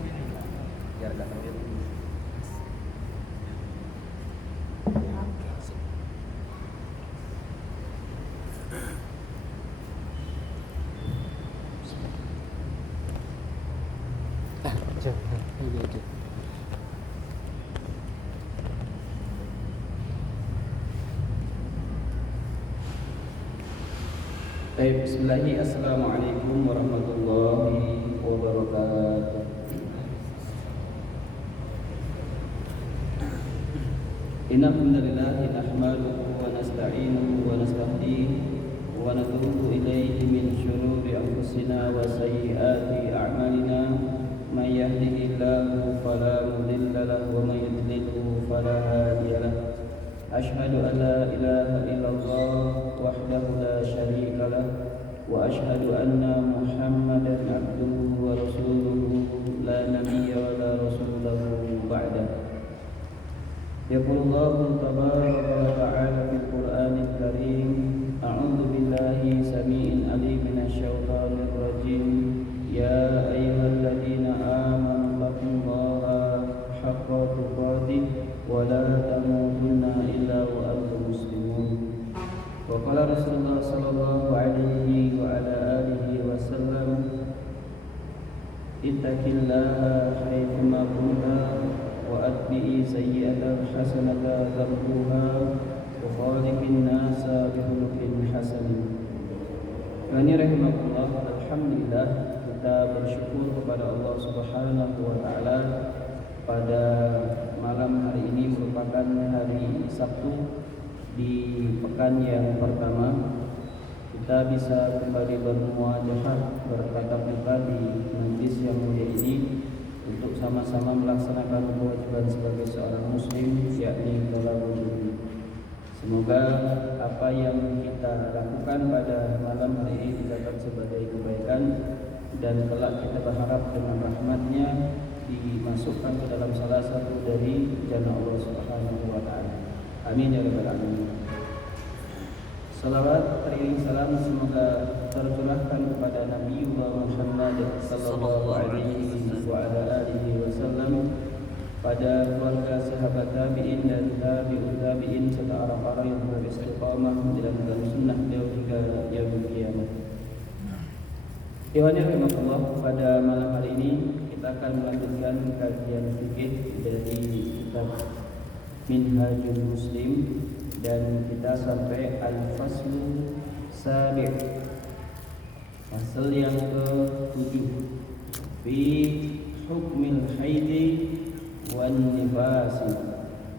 biar gak terlalu. Bismillahirrahmanirrahim. Assalamualaikum warahmatullahi wabarakatuh. Innal hamdalillah nahmaduhu wa nasta'inuhu wa nasta'dinuhu wa natubu ilayhi min shururi anfusina wa sayyiati a'malina. May yahdihillahu fala mudilla lahu wa may yudlilhu fala hadiya lahu. Ashhadu an la ilaha illallah wahdahu la syarika lah wa ashhadu anna Muhammadan abduhu wa rasuluhu la nabiyya wa la rasulahu ba'dah. Yaqulullahu tabaraka wa ta'ala fil Qur'anil Karim. A'udzu billahi samii'il 'aliim minasy syaithaanir rajiim. Ya ayyuhalladzina aamanu taqullaha haqqa tuqatih wa la tamutunna illa wa antum muslimun. Wa qala Rasulullah sallallahu alaihi wa ala alihi wasallam, ittaqillaha haitsu ma kunta wa atbi'i sayyi'atal hasanata tamhuha wa khaliqin nasa bi khuluqin hasanin. Ini rahimakumullah, alhamdulillah kita bersyukur kepada Allah Subhanahu wa taala pada malam hari ini merupakan hari Sabtu di pekan yang pertama. Kita bisa kembali bermuajahah, bertatap muka di majlis yang mulia ini untuk sama-sama melaksanakan kewajiban sebagai seorang muslim, yakni thalabul ilmi. Semoga apa yang kita lakukan pada malam hari ini dicatat sebagai kebaikan dan kelak kita berharap dengan rahmatnya dimasukkan ke dalam salah satu dari jannah Allah Subhanahu wa taala. Amin ya rabbal alamin. Salawat teriring salam semoga tercurahkan kepada Nabiullah Muhammad sallallahu alaihi wa ala alihi wasallam, pada keluarga sahabat tabi'in dan tabi'ut tabi'in serta orang-orang yang beristiqamah menjalankan sunnah beliau hingga yaumul qiyamah. Ikhwani rahimakumullah, pada malam hari ini kita akan melanjutkan kajian fikih dari kitab Minhajul Muslim dan kita sampai al-faslu sabi', fasal yang ke-7 fi hukmil haidi wan nifasi,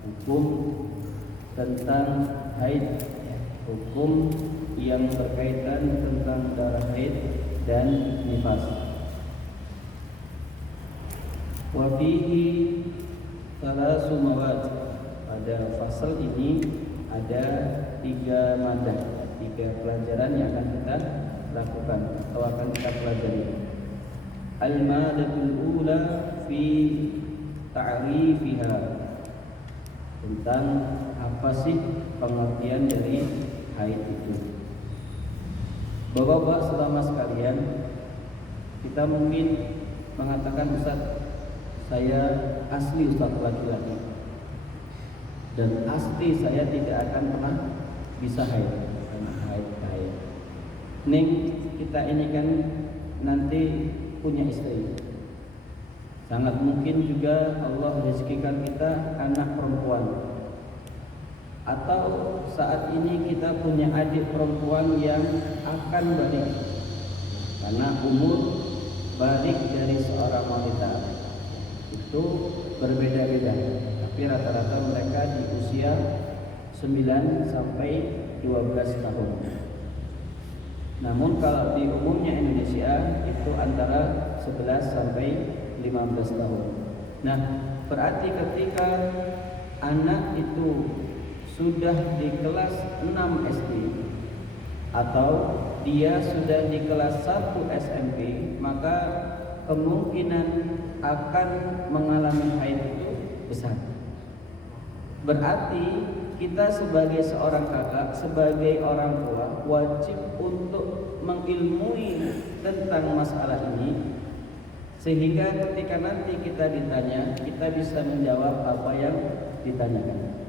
hukum tentang haid, hukum yang berkaitan tentang darah haid dan nifas. Wa fihi thalasu mawad. Pada fasal ini ada 3 madah, 3 pelajaran yang akan kita lakukan atau akan kita pelajari. Al-madatul ula fi ta'rifiha, tentang apa sih pengertian dari haid itu. Bapak-bapak selama sekalian, kita mungkin mengatakan, Ustaz, saya asli Ustaz laki-laki dan asli saya tidak akan pernah bisa haid. Ning kita ini kan nanti punya istri, sangat mungkin juga Allah rezekikan kita anak perempuan, atau saat ini kita punya adik perempuan yang akan balik, karena umur balik dari seorang wanita itu berbeda-beda, tapi rata-rata mereka di usia 9 sampai 12 tahun. Namun kalau di umumnya Indonesia itu antara 11 sampai 15 tahun. Nah, berarti ketika anak itu sudah di kelas 6 SD atau dia sudah di kelas 1 SMP, maka kemungkinan akan mengalami haid itu besar. Berarti kita sebagai seorang kakak, sebagai orang tua, wajib untuk mengilmui tentang masalah ini sehingga ketika nanti kita ditanya, kita bisa menjawab apa yang ditanyakan.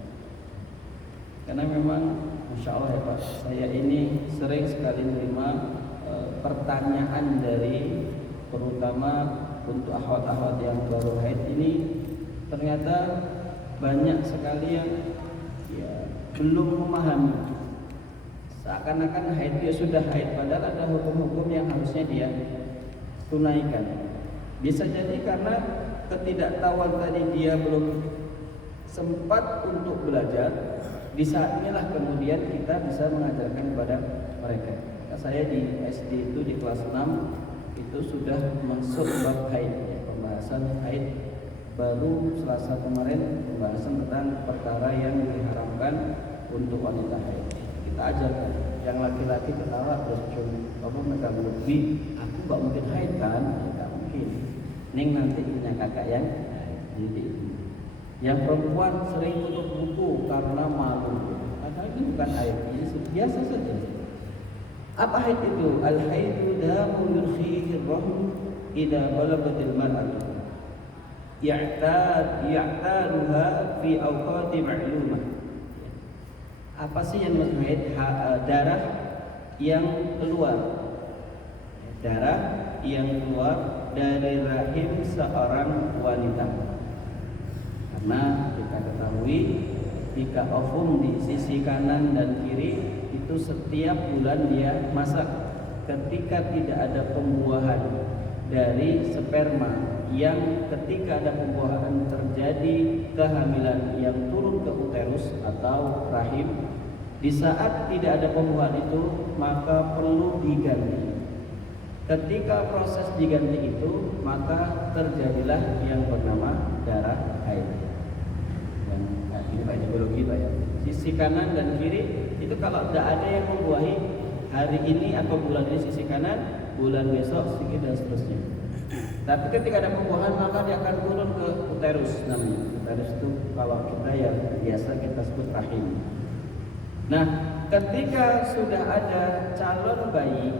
Karena memang Masya Allah ya Pak, saya ini sering sekali menerima pertanyaan dari terutama untuk akhwat-akhwat yang baru haid ini, ternyata banyak sekali yang belum memahami. Seakan-akan haid dia sudah haid, padahal ada hukum-hukum yang harusnya dia tunaikan. Bisa jadi karena ketidaktahuan tadi dia belum sempat untuk belajar. Di saat inilah kemudian kita bisa mengajarkan kepada mereka. Saya di SD itu di kelas 6 itu sudah masuk bab haid, pembahasan haid. Baru Selasa kemarin pembahasan tentang perkara yang diharamkan untuk wanita haid. Kita ajarkan. Yang laki-laki ketawa terus kamu mereka lebih, aku gak mungkin haid kan? Gak mungkin. Neng nanti punya kakak yang jadi. Yang perempuan sering tutup buku karena malu. Padahal ini bukan haid, ini biasa saja. Apa haid itu? Al-haidu damun yurkhihi ar-rahm idza balagatil mar'atu. Ya'taduha fi awqati ma'lumah. Apa sih yang maksud haid? Darah yang keluar. Darah yang keluar dari rahim seorang wanita. Karena kita ketahui jika ovum di sisi kanan dan kiri itu setiap bulan dia masak. Ketika tidak ada pembuahan dari sperma, yang ketika ada pembuahan terjadi kehamilan yang turun ke uterus atau rahim, di saat tidak ada pembuahan itu maka perlu diganti. Ketika proses diganti itu maka terjadilah yang bernama darah haid. Ini Pak biologi Pak ya. Sisi kanan dan kiri itu kalau tidak ada yang membuahi hari ini atau bulan ini sisi kanan, bulan besok sisi dan seterusnya. Tapi ketika ada pembuahan maka dia akan turun ke uterus namanya. Uterus itu kalau kita yang biasa kita sebut rahim. Nah, ketika sudah ada calon bayi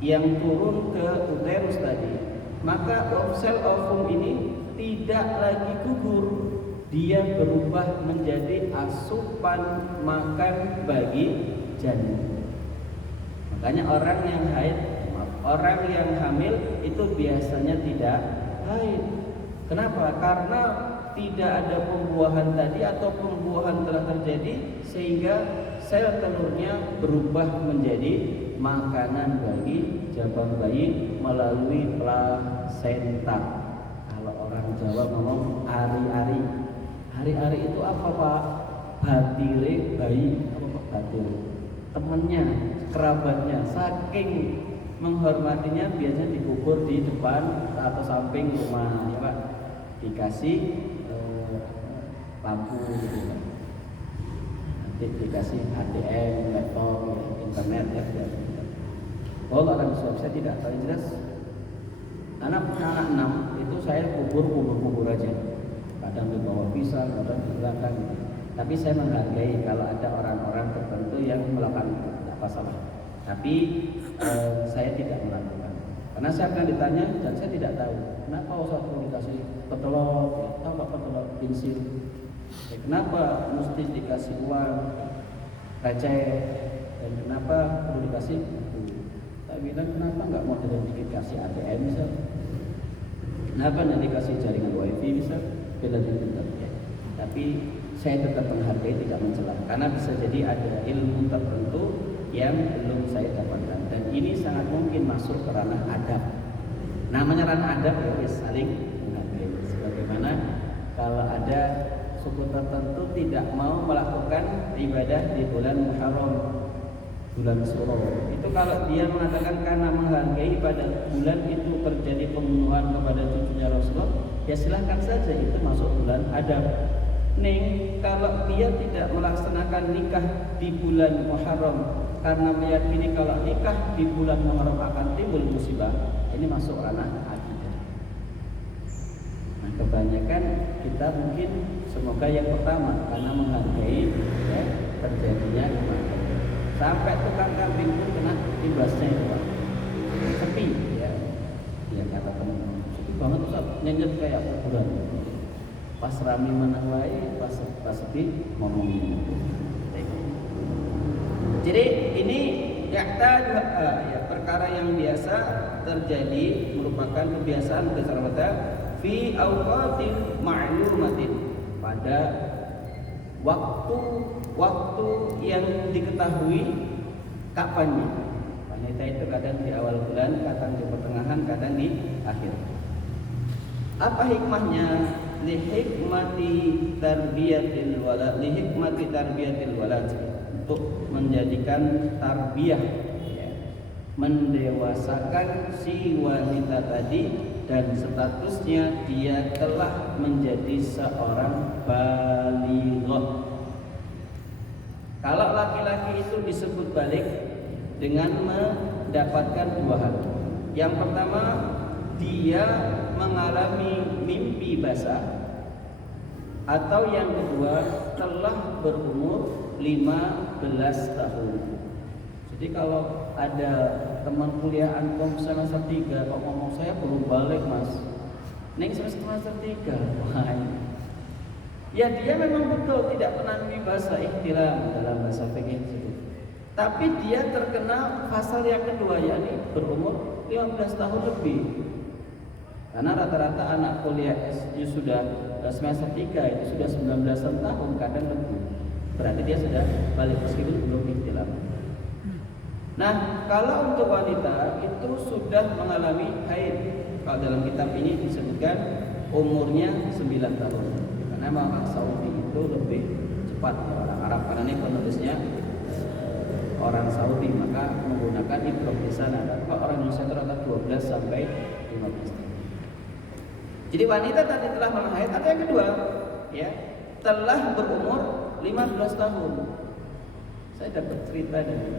yang turun ke uterus tadi, maka sel ovum ini tidak lagi gugur. Dia berubah menjadi asupan makan bagi janin. Makanya orang yang hamil itu biasanya tidak haid. Kenapa? Karena tidak ada pembuahan tadi atau pembuahan telah terjadi sehingga sel telurnya berubah menjadi makanan bagi jabang bayi melalui plasenta. Kalau orang Jawa ngomong ari-ari. Hari-hari itu apa Pak? Batire bayi, apa Pak? Batire temannya, kerabatnya, saking menghormatinya biasanya dikubur di depan atau samping rumah ya Pak, dikasih lampu gitu Pak. Nanti dikasih ATM, laptop, internet ya. Oh orang suami saya tidak tahu jelas. Anak 6 itu saya kubur aja. Kadang di bawah pisang, kadang di belakang. Tapi saya menghargai kalau ada orang-orang tertentu yang melakukan itu, tidak masalah. Tapi saya tidak melakukan. Karena saya akan ditanya dan saya tidak tahu kenapa Ustaz perlu dikasih petolok, tahu Pak petolok bensin. Kenapa mesti dikasih uang receh dan kenapa perlu dikasih buku. Saya bilang kenapa nggak mau dikasih ATM misal? Kenapa nggak dikasih jaringan wifi misal? Beda ya. Tapi saya tetap menghargai, tidak mencela karena bisa jadi ada ilmu tertentu yang belum saya dapatkan dan ini sangat mungkin masuk ke ranah adab. Namanya ranah adab ya saling menghargai. Sebagaimana kalau ada suku tertentu tidak mau melakukan ibadah di bulan Muharram, bulan Suro, itu kalau dia mengatakan karena menghargai pada bulan itu terjadi pembunuhan kepada cucunya Rasulullah, ya silahkan saja itu masuk bulan adab. Ning kalau dia tidak melaksanakan nikah di bulan Muharram karena meyakini kalau nikah di bulan Muharram akan timbul musibah, ini masuk ranah akidah. Nah, kebanyakan kita mungkin semoga yang pertama karena menghargai ya, terjadinya kematian. Sampai tukang kambing pun kena imbasnya itu Pak. Sepi ya. Dia kata teman-teman nyenget kayak kuburan. Pas rame menang wae, pas sepi ngomongin. Jadi ini perkara yang biasa terjadi, merupakan kebiasaan keserta fi awqatin ma'lumatin, pada waktu yang diketahui kapannya. Wanita itu kadang di awal bulan, kadang di pertengahan, kadang di akhir. Apa hikmahnya? Lihikmati tarbiyatil walad, untuk menjadikan tarbiyah, mendewasakan si wanita tadi, dan statusnya dia telah menjadi seorang balighah. Kalau laki-laki itu disebut balik dengan mendapatkan dua hal. Yang pertama, dia mengalami mimpi basah, atau yang kedua telah berumur 15 tahun. Jadi kalau ada teman kuliah antum semester 3 kok ngomong saya belum balik mas, neng semester 3, wah, ya dia memang betul tidak pernah mimpi basah, ihtilam dalam bahasa fikih itu. Tapi dia terkena pasal yang kedua, yakni berumur 15 tahun lebih. Karena rata-rata anak kuliah sudah semester 3 itu sudah 19 tahun, kadang lebih. Berarti dia sudah balik meskipun belum ihtilam. Nah, kalau untuk wanita itu sudah mengalami haid. Kalau dalam kitab ini disebutkan umurnya 9 tahun. Karena orang Saudi itu lebih cepat orang Arab, karena ini penulisnya orang Saudi, maka menggunakan ibrah di sana. Kalau orang Indonesia itu rata 12 sampai 15 tahun. Jadi wanita tadi telah menghaid, atau yang kedua, ya, telah berumur 15 tahun. Saya dapat cerita dari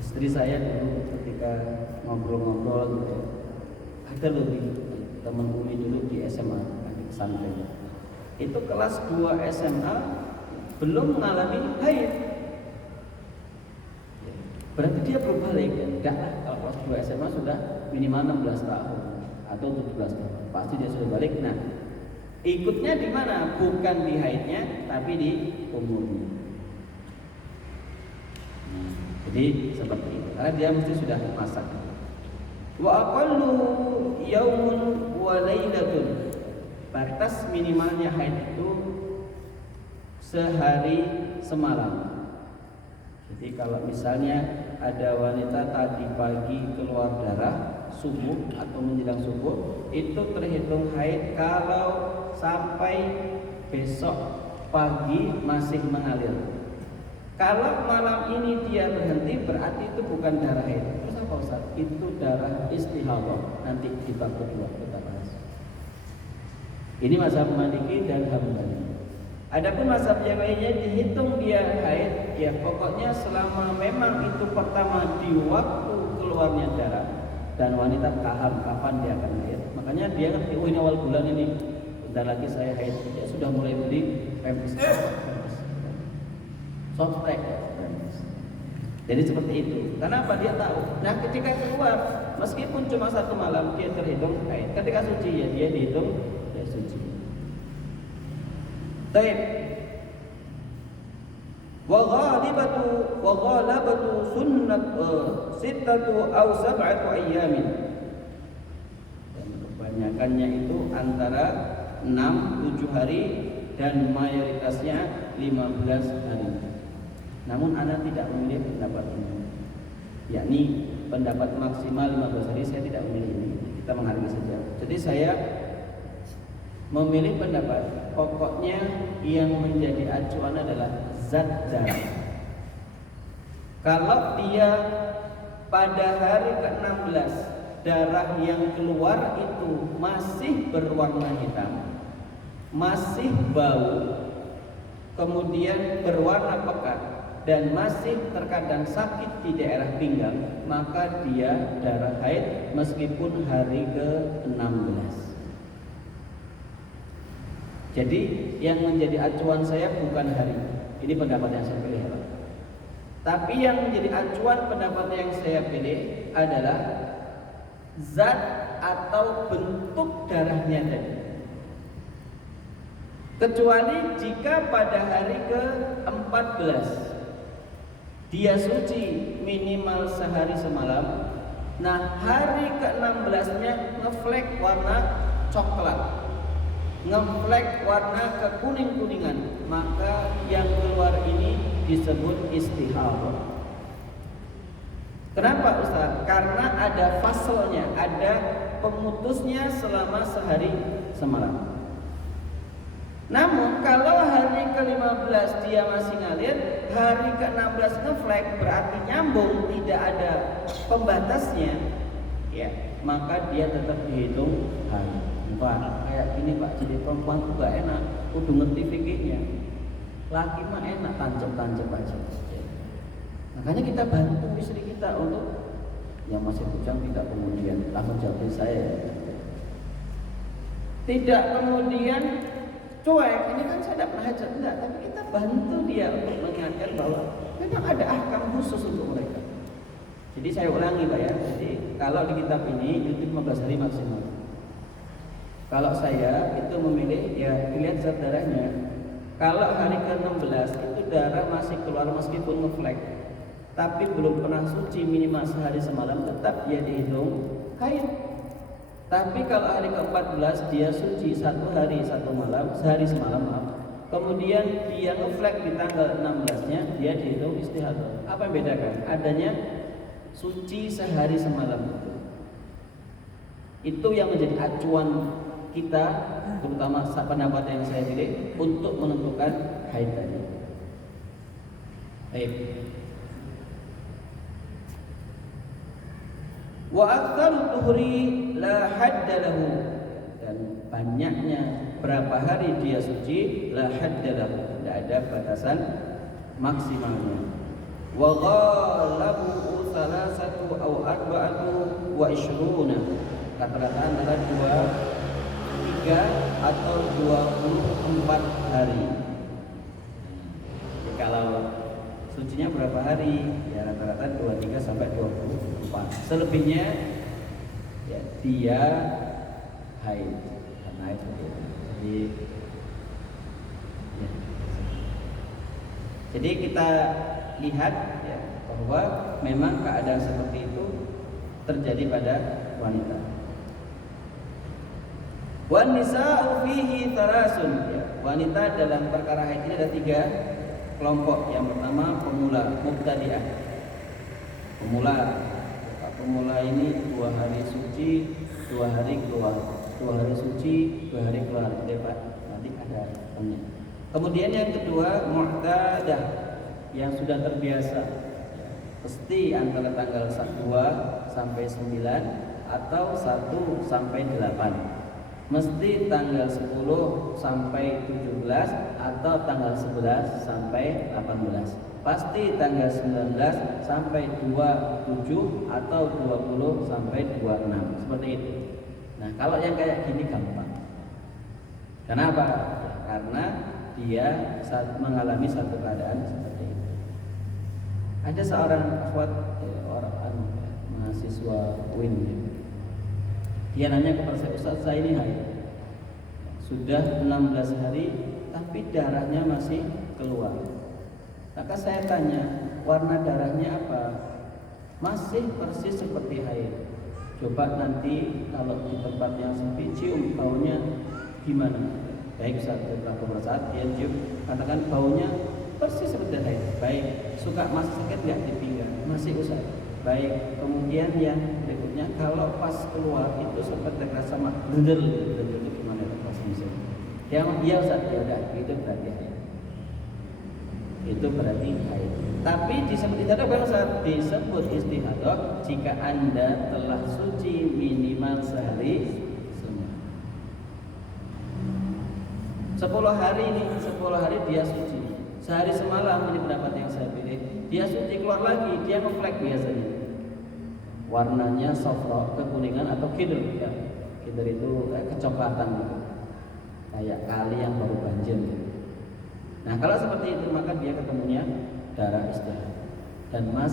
istri saya dulu ketika ngobrol-ngobrol gitu. Ada lebih teman Umi dulu di SMA, di pesantren. Itu kelas 2 SMA belum mengalami haid. Berarti dia berbalik ya? Enggak lah, kalau kelas 2 SMA sudah minimal 16 tahun atau 17 tahun. Pasti dia sudah balik. Nah, ikutnya di mana? Bukan di haidnya, tapi di umurnya. Jadi seperti itu. Karena dia mesti sudah masak. Wa aqallu yaumun wa lailatun. Batas minimalnya haid itu sehari semalam. Jadi kalau misalnya ada wanita tadi pagi keluar darah subuh atau menjelang subuh, itu terhitung haid kalau sampai besok pagi masih mengalir. Kalau malam ini dia berhenti, berarti itu bukan darah haid. Terus apa Ustaz? Itu darah istihadah. Nanti di bab kedua kita bahas. Ini mazhab Maliki dan Hambali. Adapun mazhab yang lainnya dihitung dia haid, ya pokoknya selama memang itu pertama di waktu keluarnya darah dan wanita paham kapan dia akan haid. Makanya dia ngerti, oh ini awal bulan ini, bentar lagi saya haid. Dia sudah mulai beli pempes, softtek. Jadi seperti itu. Kenapa dia tahu? Nah, ketika keluar, meskipun cuma satu malam dia terhitung haid. Ketika suci ya dia dihitung dia suci. Baik. Wa ghalabatu sunnat sittatu aw sab'atu ayyamin. Dan kebanyakannya itu antara 6-7 hari dan mayoritasnya 15 hari. Namun Anda tidak memilih pendapat ini, yakni pendapat maksimal 15 hari. Saya tidak memilih ini, kita menghargai saja. Jadi saya memilih pendapat pokoknya yang menjadi acuan adalah zat darah. Kalau dia pada hari ke-16 darah yang keluar itu masih berwarna hitam, masih bau, kemudian berwarna pekat, dan masih terkadang sakit di daerah pinggang, maka dia darah haid meskipun hari ke-16. Jadi yang menjadi acuan saya bukan hari. Ini pendapat yang saya pilih. Tapi yang menjadi acuan pendapat yang saya pilih adalah zat atau bentuk darahnya tadi. Kecuali jika pada hari ke-14 dia suci minimal sehari semalam. Nah, hari ke-16-nya ngeflek warna coklat, ngeflek warna kekuning-kuningan, maka yang keluar ini disebut istihadah. Kenapa Ustaz? Karena ada faselnya, ada pemutusnya selama sehari semalam. Namun kalau hari ke-15 dia masih ngalir, hari ke-16 ngeflek berarti nyambung, tidak ada pembatasnya, ya, maka dia tetap dihitung hari. Pak, kayak gini Pak, jadi perempuan tuh gak enak, kudu ngerti fikihnya. Laki mah enak, tancap-tancap aja. Makanya kita bantu istri kita untuk yang masih bujang tidak kemudian tanggung jawab saya. Tidak kemudian cuek, ini kan saya tidak pernah hajat, enggak, tapi kita bantu dia untuk mengingatkan bahwa memang ada ahkam khusus untuk mereka. Jadi saya ulangi Pak ya, jadi kalau di kitab ini itu 15 hari maksimal. Kalau saya itu memilih ya dilihat zat darahnya. Kalau hari ke-16 itu darah masih keluar meskipun ngeflek, tapi belum pernah suci minimal sehari semalam, tetap dia dihitung haid. Tapi kalau hari ke-14 dia suci satu hari satu malam, sehari semalam maaf. Kemudian dia ngeflek di tanggal 16-nya, dia dihitung istihadah. Apa yang bedakan? Adanya suci sehari semalam. Itu yang menjadi acuan kita, terutama pendapat yang saya pilih untuk menentukan haid tadi. Baik. Wa aktsaru tuhri la hadda lahu, dan banyaknya berapa hari dia suci la hadda lahu, tidak ada batasan maksimalnya. Wa ghalabu salasatu aw arba'atu wa ishruna, kata-kata antara 2, 3 atau 24 hari. Jadi kalau sucinya berapa hari? Ya rata-rata 23 sampai 24. Selebihnya ya dia haid. Karena haid jadi ya. Jadi kita lihat ya bahwa memang keadaan seperti itu terjadi pada wanita. Wan nisa'u fihi tarasun, ya, wanita dalam perkara haid ini ada 3 kelompok. Yang pertama pemula, mubtadi'ah. Pemula ini 2 hari suci, 2 hari keluar, 2 hari suci, 2 hari keluar. Jadi Pak, nanti ada punya. Kemudian yang kedua mu'tadah, yang sudah terbiasa, ya, pasti antara tanggal 2 sampai 9 atau 1 sampai 8. Mesti tanggal 10 sampai 17 atau tanggal 11 sampai 18. Pasti tanggal 19 sampai 27 atau 20 sampai 26. Seperti itu. Nah, kalau yang kayak gini gampang. Kenapa? Ya, karena dia mengalami satu keadaan seperti itu. Ada seorang akhwat, orang mahasiswa UIN, dia nanya kepada saya, Ustaz, saya ini haid sudah 16 hari tapi darahnya masih keluar. Maka saya tanya, warna darahnya apa? Masih persis seperti haid. Coba nanti kalau di tempat yang sepi cium baunya gimana? Baik Ustaz, beberapa saat dia cium, katakan baunya persis seperti haid. Baik, suka masih sakit nggak di pinggang? Masih Ustaz. Baik, kemudian yang berikutnya kalau pas keluar itu seperti rasa dendel itu gimana pas musim? Ya iya Ustaz, ya udah itu berarti haid. Itu berarti haid. Tapi disebut istihadah bukan Ustaz, disebut istihadah jika Anda telah suci minimal sehari semalam. 10 hari ini, 10 hari dia suci. Sehari semalam, ini pendapat yang saya pilih. Dia suci keluar lagi, dia ngeflek biasanya. Warnanya sofro, kekuningan atau kidul, ya. Kidul itu kecoklatan gitu. Kayak kali yang baru banjir gitu. Nah, kalau seperti itu maka dia ketemunya darah istihadah. Dan Mas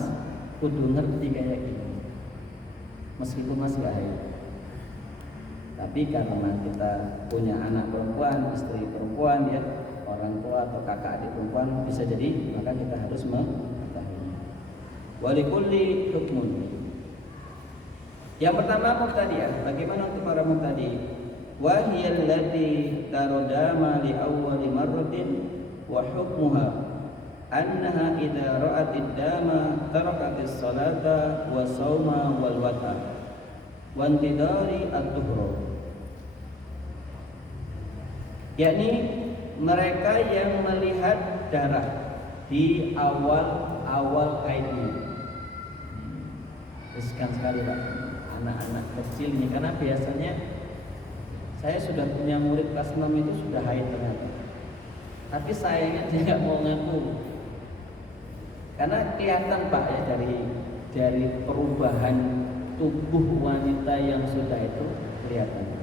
kudu ngerti kayak gini. meskipun masih haid. Tapi karena kita punya anak perempuan, istri perempuan ya, orang tua atau kakak adik perempuan bisa jadi, maka kita harus mengetahui. Walikulli hukmun. Yang pertama muqtadiyah. Bagaimana untuk para muqtadi? Wa hiya allati taradama li awwali marratin wa hukmuha annaha idza ra'at ad-dama tarakat as-salata wa shauma wal wata wa intidari ad-dhuhra. Yakni mereka yang melihat darah di awal haidnya. Riskan sekali Pak, anak-anak kecil ini, karena biasanya saya sudah punya murid kelas 6 itu sudah haid ternyata. Tapi sayangnya dia nggak mau ngaku. Karena kelihatan Pak ya dari perubahan tubuh wanita yang sudah itu kelihatan.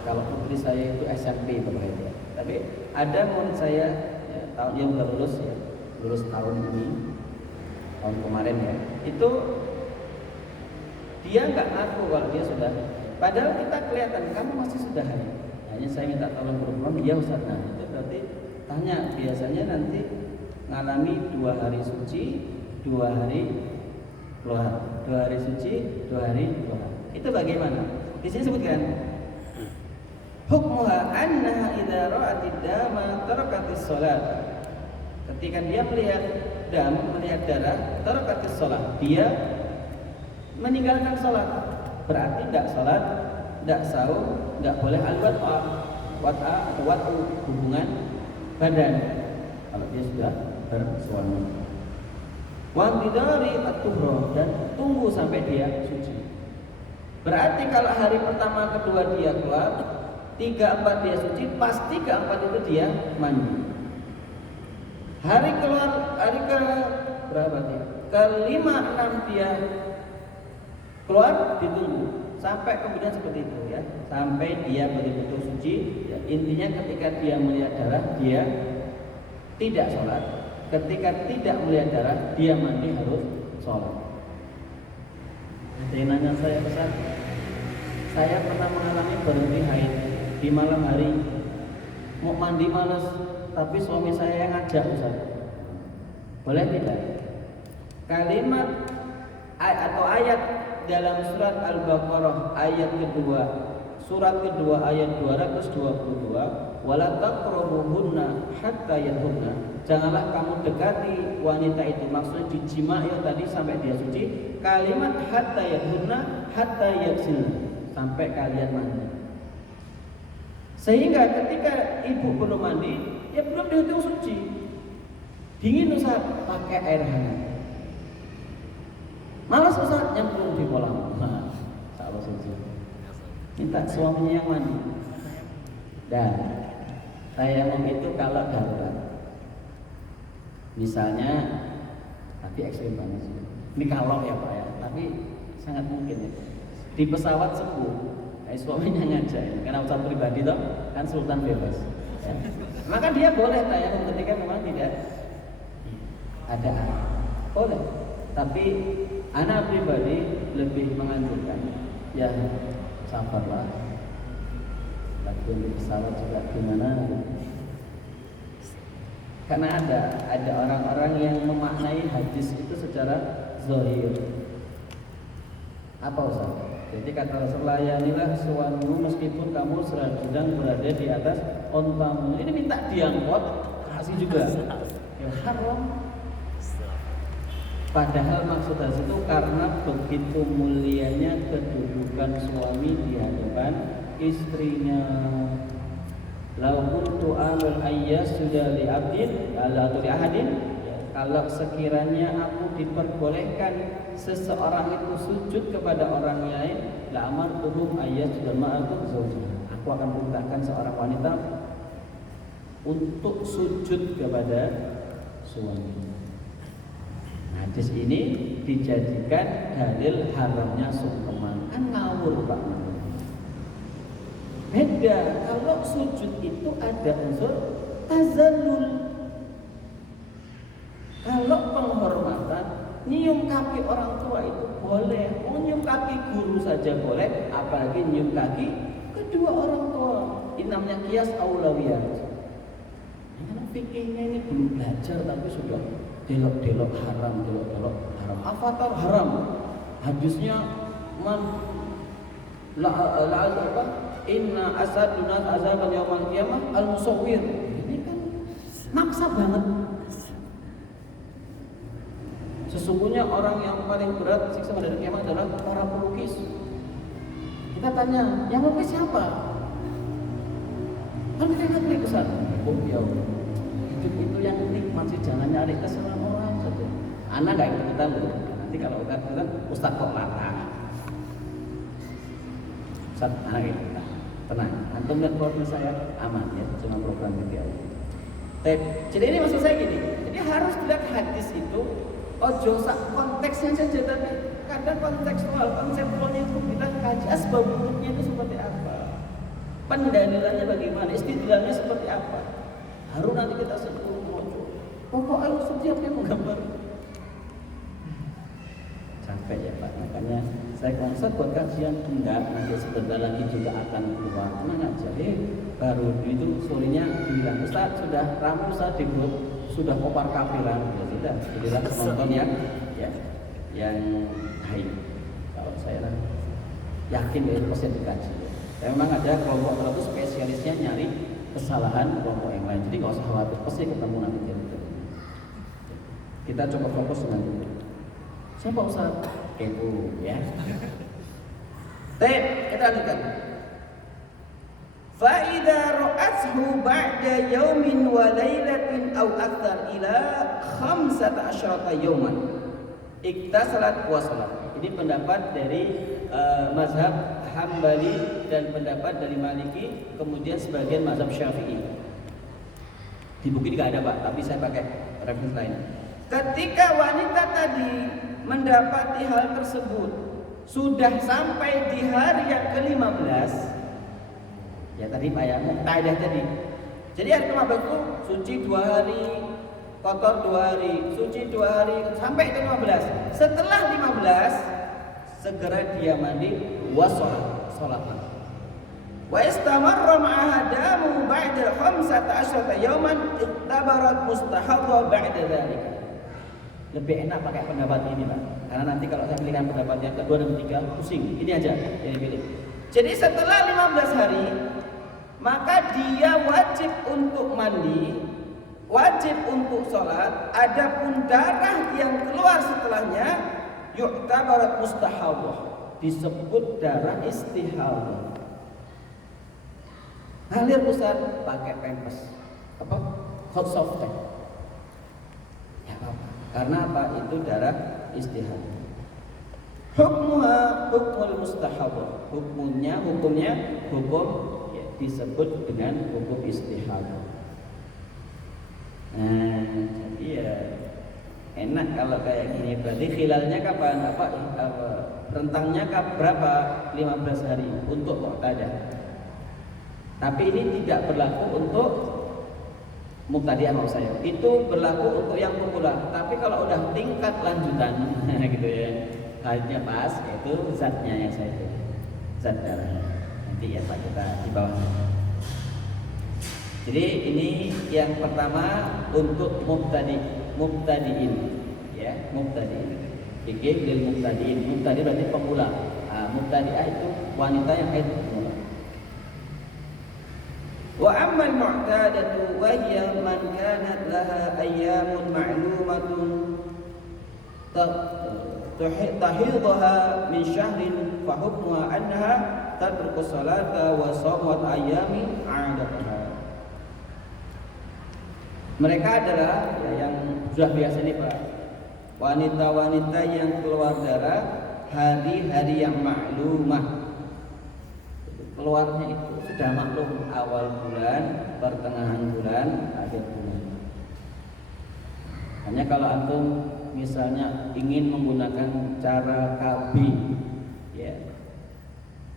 Kalau putri saya itu SMP Bapak Ibu. Tapi ada murid saya ya, tahun yang udah lulus tahun ini, tahun kemarin ya. Itu dia nggak ngaku kalau dia sudah. Padahal kita kelihatan kamu masih sudah haid. Hanya saya minta tolong berulang, ya Ustaz. Nah itu berarti tanya, biasanya nanti ngalami 2 hari suci, 2 hari keluar, 2 hari suci, 2 hari keluar. Itu bagaimana? Di sini sebutkan hukmuha annaha idza ra'atid dama tarakatis shalat. Ketika dia melihat darah, tarakatis shalat, dia meninggalkan salat. Berarti enggak salat, enggak saum, enggak boleh al-wat'a hubungan badan kalau dia sudah bersuami. Wa intidari at-tuhra, dan tunggu sampai dia suci. Berarti kalau hari pertama kedua dia keluar, 3-4 dia suci, pasti ke-4 itu dia mandi. Hari ke berapa dia? Ke-5, 6 dia keluar, ditunggu sampai kemudian seperti itu ya, sampai dia betul-betul suci ya. Intinya ketika dia melihat darah dia tidak sholat, ketika tidak melihat darah dia mandi harus sholat. Ada yang nanya saya, Ustaz, saya pernah mengalami berhenti haid di malam hari, mau mandi malas, tapi suami saya yang ngajak Ustaz, boleh tidak? Kalimat atau ayat dalam surat Al-Baqarah ayat kedua, surat kedua ayat 222, wala taqrabuhunna hatta yadhurna, janganlah kamu dekati wanita itu, maksudnya dijima ya tadi sampai dia suci. Kalimat hatta yadhurna, hatta yaksilna, sampai kalian mandi. Sehingga ketika ibu belum mandi, ya belum dihitung suci. Dingin Ustaz, pakai air hangat. Malas Ustaz, yang belum di kolam. Nah, salah suci. Minta suaminya yang mandi. Dan tayamum itu kalau darurat. Misalnya, tapi ekstrim banget sih. Ini kalau ya Pak ya, tapi sangat mungkin ya. Di pesawat sepuh, suaminya ngajak, karena usaha pribadi toh, kan sultan bebas. Ya. Maka dia boleh tayamum ketika memang tidak ada air. Boleh. Tapi anak pribadi lebih menganjurkan, ya sabarlah. Lagi di pesawat juga gimana? Karena ada orang-orang yang memaknai hadis itu secara zahir. Apa Ustaz? Jadi kata Rasulullah, layanilah suamimu meskipun kamu sedang berada di atas ontamu. Ini minta diangkut, kasih juga. Ya haram. Padahal maksud hadis itu karena begitu mulianya kedudukan suami di hadapan istrinya. Lau kuntu amul ayyas sudah li abdin atau li ahadin, kalau sekiranya aku diperbolehkan seseorang itu sujud kepada orang lain, la amartuhum ayyas sudah ma'akum zaujah, aku akan perintahkan seorang wanita untuk sujud kepada suami. Hadis ini dijadikan dalil haramnya sungkeman. Kan ngawur Pak. Beda, kalau sujud itu ada unsur tazallul. Kalau penghormatan, nyium kaki orang tua itu boleh. Mau nyium kaki dulu saja boleh, apalagi nyium kaki kedua orang tua. Ini namanya qiyas aulawiyat. Karena fikihnya ini belum belajar tapi sudah delok-delok haram, delok-delok haram. Avatar haram. Hadisnya man la apa? Inna asaduna azaban yaumil qiyamah al-musawwir. Ini kan maksa banget. Sesungguhnya orang yang paling berat siksa pada hari kiamat adalah para pelukis. Kita tanya, yang melukis siapa? Kan kita nggak beli kesan. Oh ya, hidup itu yang nikmat sih, jangan nyari kesalahan orang saja. Anak nggak ikutan loh. Nanti kalau udah ikutan, Ustaz kok latah. Ustaz, anak ikutan. Tenang, antum lihat program saya aman ya, cuma program video. Jadi ini maksud saya gini. Jadi harus dilihat hadis itu. Ojo sak konteksnya saja, tapi kadang kontekstual, konseptualnya itu kita kaji asbab buruknya itu seperti apa, pendalilannya bagaimana, istidlalnya seperti apa. Harus nanti kita sentuh ojo. Pokoknya setiap yang menggambar capek ya Pak. Makanya saya konsep buat kajian enggak, nanti sebentar lagi juga akan keluar. Tenang aja, baru itu sorenya bilang Ustaz sudah ramu Ustaz di grup. Sudah kopar kafiran, ya sudah, jadilah penonton yang baik. Kalau saya yakin itu pasti dikaji. Memang ada kelompok tertentu spesialisnya nyari kesalahan kelompok yang lain. Jadi nggak usah khawatir, pasti ketemu nanti gitu. Kita coba fokus dengan itu. Siapa Ustaz? Kepo ya. Kita lanjutkan. Fa'idha ra'athu ba'da yaumin wa laylatin aw akthar ila 15 yauman iktasalat wa salat. Ini pendapat dari mazhab Hambali dan pendapat dari Maliki, kemudian sebagian mazhab Syafi'i. Di buku ini nggak ada Pak, tapi saya pakai referensi lain. Ketika wanita tadi mendapati hal tersebut sudah sampai di hari yang ke-15, ya tadi Pak ya, muqtaidah tadi. Jadi hari ke-15 itu suci 2 hari, kotor 2 hari, suci 2 hari, sampai ke 15. Setelah 15, segera dia mandi, sholat. Wa istamarra ma'ahadamu ba'da 15 yawman ittabarat mustahadha ba'da dzalika. Lebih enak pakai pendapat ini Pak, karena nanti kalau saya pilihkan pendapat yang kedua dan ketiga pusing. Ini aja yang dipilih. Jadi setelah 15 hari maka dia wajib untuk mandi, wajib untuk sholat. Adapun darah yang keluar setelahnya yu'tabarat mustahadah, disebut darah istihadah. Ngalir Ustaz pakai pempes apa? Hot soft tank. Ya apa? Karena apa? Itu darah istihadah. Hukmuha hukmul mustahadah. Hukumnya hukum disebut dengan hukum istihadah. Nah, jadi ya enak kalau kayak gini. Berarti khilalnya kapan? Rentangnya berapa? 15 hari untuk muqtadah. Tapi ini tidak berlaku untuk mubtadi'ah maksud saya. Itu berlaku untuk yang pemula. Tapi kalau udah tingkat lanjutan gitu ya. Halnya pas yaitu zatnya yang saya pilih. Zat darahnya. Nanti ya Pak kita di bawah. Jadi ini yang pertama untuk mubtadi'in ya, mubtadi'in. Fikih lil mubtadi'in. Mubtadi' berarti pemula. Mubtadi'ah itu wanita yang haid pemula. Wa ammal mu'tadatu wa hiya man kanat laha ayyamun ma'lumatun tahidhaha min syahrin fa hukmuha annaha tatruku salata wa shawmat ayyami 'adataha. Mereka adalah yang sudah biasa nih Pak, wanita-wanita yang keluar darah hari-hari yang maklumah. Keluarnya itu sudah maklum, awal bulan, pertengahan bulan, akhir bulan. Hanya kalau antum misalnya ingin menggunakan cara KB ya,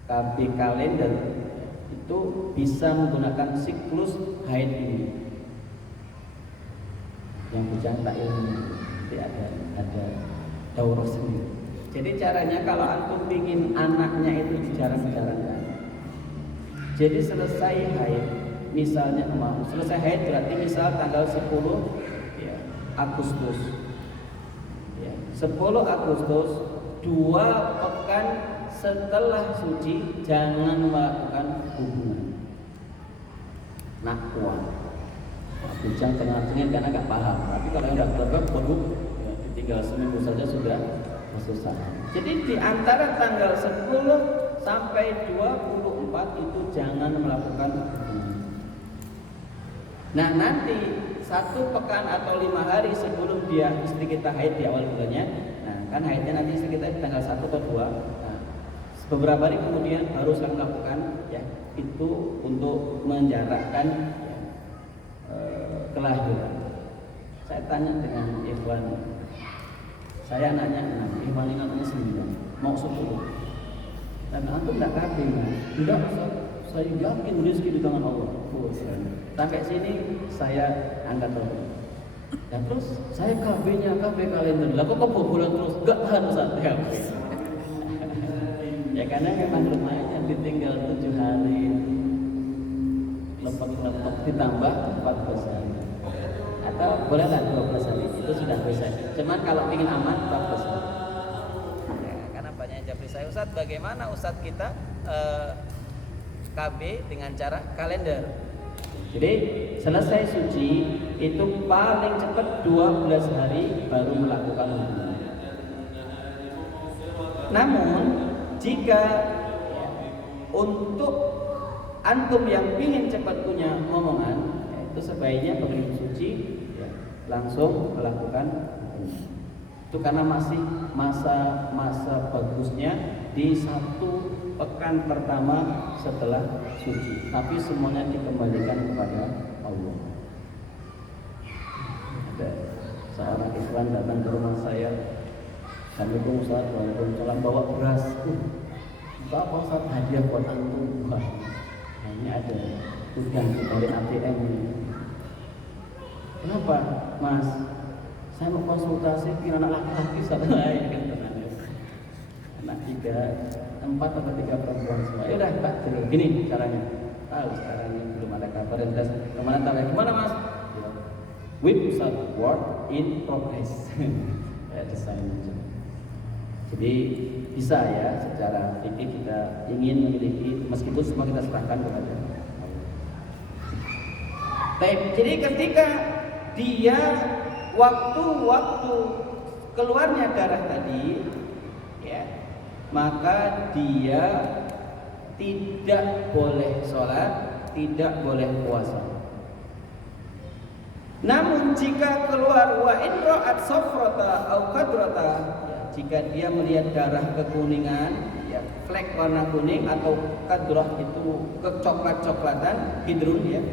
KB kalender itu bisa menggunakan siklus haid ini yang bicara ilmu, nanti ada daurah sendiri. Jadi caranya kalau antum ingin anaknya itu jarang-jarangkan. Jadi selesai haid, misalnya selesai haid berarti misal tanggal 10 ya, Agustus. Ya, 10 Agustus 2 pekan setelah suci jangan melakukan hubungan. Nah, kuat. Bincang tengah-tengah karena nggak paham. Tapi kalau yang udah berbab, waduh, ya, tinggal seminggu saja sudah selesai. Jadi di antara tanggal 10 sampai 24 itu jangan melakukan hubungan. Nah, nanti 1 pekan atau 5 hari sebelum istri kita haid di awal bulannya, nah kan haidnya nanti istri kita di tanggal 1 atau 2. Nah, beberapa hari kemudian baru saya melakukan ya itu untuk menjarakkan ya, kelahiran. Saya tanya dengan Ikhwan, saya anaknya 6, Ikhwan ini anaknya 9, mau 10. Dan antum tidak kabin, tidak usah. Saya yakin rezeki di tangan Allah. Sampai sini saya angkat telepon. Dan terus saya KB-nya KB kalender. Lah kok kebobolan terus? Enggak tahan Ustaz. Ya karena memang rumahnya ditinggal 7 hari. Lepek-lepek ditambah 14 hari. Atau bolehlah 12 hari. Itu sudah bisa. Cuman kalau ingin aman 14 hari. Ya, karena banyak yang japri saya, Ustaz, bagaimana Ustaz kita KB dengan cara kalender. Jadi selesai suci itu paling cepat 12 hari baru melakukan hubungan. Namun jika untuk antum yang ingin cepat punya momongan, itu sebaiknya begitu suci ya, langsung melakukan hubungan. Itu karena masih masa bagusnya di 1 pekan pertama setelah suci, tapi semuanya dikembalikan kepada Allah. Ada seorang ikhwan datang ke rumah saya, Assalamualaikum Ustaz, waalaikumsalam, bawa beras. Apa Ustaz, hadiah buat antum? Wah, ini ada uang dari ATM ini. Kenapa Mas? Saya mau konsultasi dengan anak laki-laki satu lain kan temannya. Anak 4 atau 3 perempuan semua. Ya udah Pak, gini caranya. Tahu sekarang ini belum ada kabar yang jelas. Kemana tahu? Gimana Mas? Ya. Website work in progress. Ya desain aja. Jadi bisa ya secara fikih kita ingin memiliki meskipun semua kita serahkan kepada Allah. Jadi ketika dia waktu keluarnya darah tadi ya, maka dia tidak boleh sholat, tidak boleh puasa. Namun jika keluar wa in ra'at safrata au qadrata, ya, jika dia melihat darah kekuningan, ya, flek warna kuning atau qadrah itu kecoklat-coklatan hidrun ya.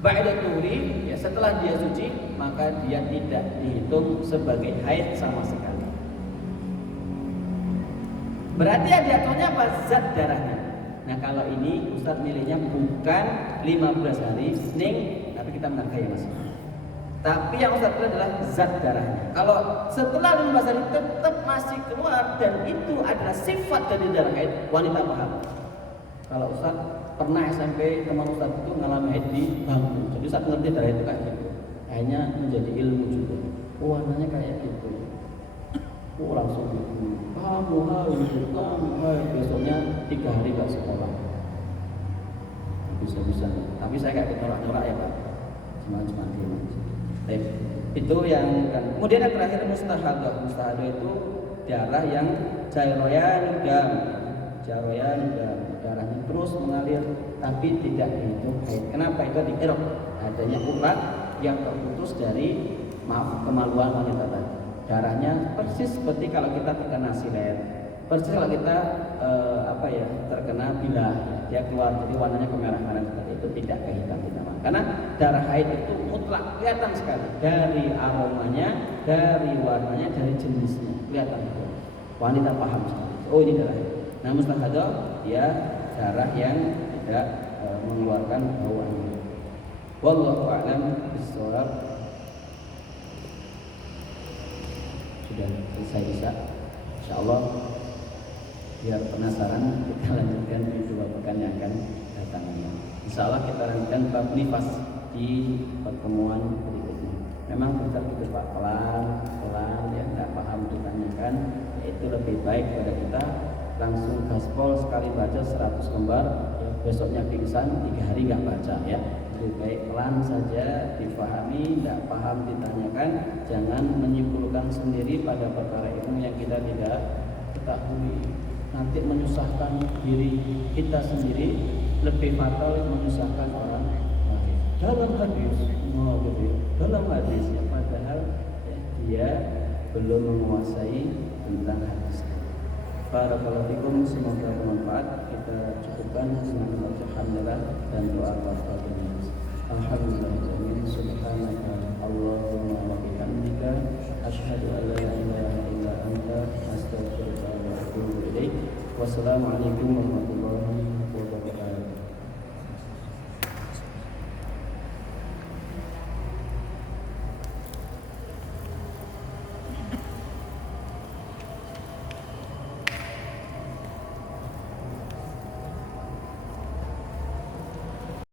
Ba'da tuhri, ya, setelah dia suci, maka dia tidak dihitung sebagai haid sama sekali. Berarti yang diaturnya apa? Zat darahnya. Nah kalau ini Ustaz milihnya bukan 15 hari ning, tapi kita menghargai Mas. Tapi yang Ustaz pilih adalah zat darahnya. Kalau setelah 15 hari tetap masih keluar dan itu adalah sifat dari darah haid, wanita paham. Kalau Ustaz pernah SMP teman Ustaz itu mengalami haid di bangku, jadi Ustaz ngerti darah itu kayak gitu. Hanya menjadi ilmu juga. Oh, warnanya kayak gitu. Oh, langsung gitu. Kamu haid, besoknya 3 hari gak sekolah. Bisa. Tapi saya kayak norak-norak ya Pak. Cuma diam. Itu yang kan. Kemudian yang terakhir mustahadah. Mustahadah itu darah yang jaroyan dam. Darahnya terus mengalir tapi tidak dihitung haid. Kenapa? Itu diirq, adanya urat yang terputus dari kemaluan wanita tadi. Darahnya persis seperti kalau kita terkena silet, persis kalau kita terkena bilah, dia keluar jadi warnanya kemerahan seperti itu, tidak kehitam hitam. Karena darah haid itu mutlak kelihatan sekali dari aromanya, dari warnanya, dari jenisnya kelihatan itu. Wanita paham sekali. Oh ini darah haid. Nah mustahadah dia darah yang tidak mengeluarkan bau angin. Wallahu a'lam bishawab. Sudah selesai bisa. Insyaallah biar penasaran kita lanjutkan di 2 pekan yang akan datang. Insyaallah kita lanjutkan bab nifas di pertemuan berikutnya. Memang bentar gitu Pak, pelan yang nggak paham ditanyakan, yaitu lebih baik pada kita langsung gaspol sekali baca 100 lembar, besoknya pingsan 3 hari nggak baca ya. Lebih baik pelan saja, difahami, tidak paham ditanyakan, jangan menyimpulkan sendiri pada perkara ilmu yang kita tidak ketahui. Nanti menyusahkan diri kita sendiri, lebih fatal menyusahkan orang lain. Dalam hadis, dalam hadis ya, padahal ya, dia belum menguasai tentang hadis. Barakallahu fikum, semoga bermanfaat. Kita cukupkan dengan membaca hamdalah dan doa kafaratul. Alhamdulillah, subhanaka Allahumma wa bihamdika asyhadu an la ilaha illa anta astaghfiruka wa atubu ilaik. Wassalamualaikum warahmatullahi wabarakatuh.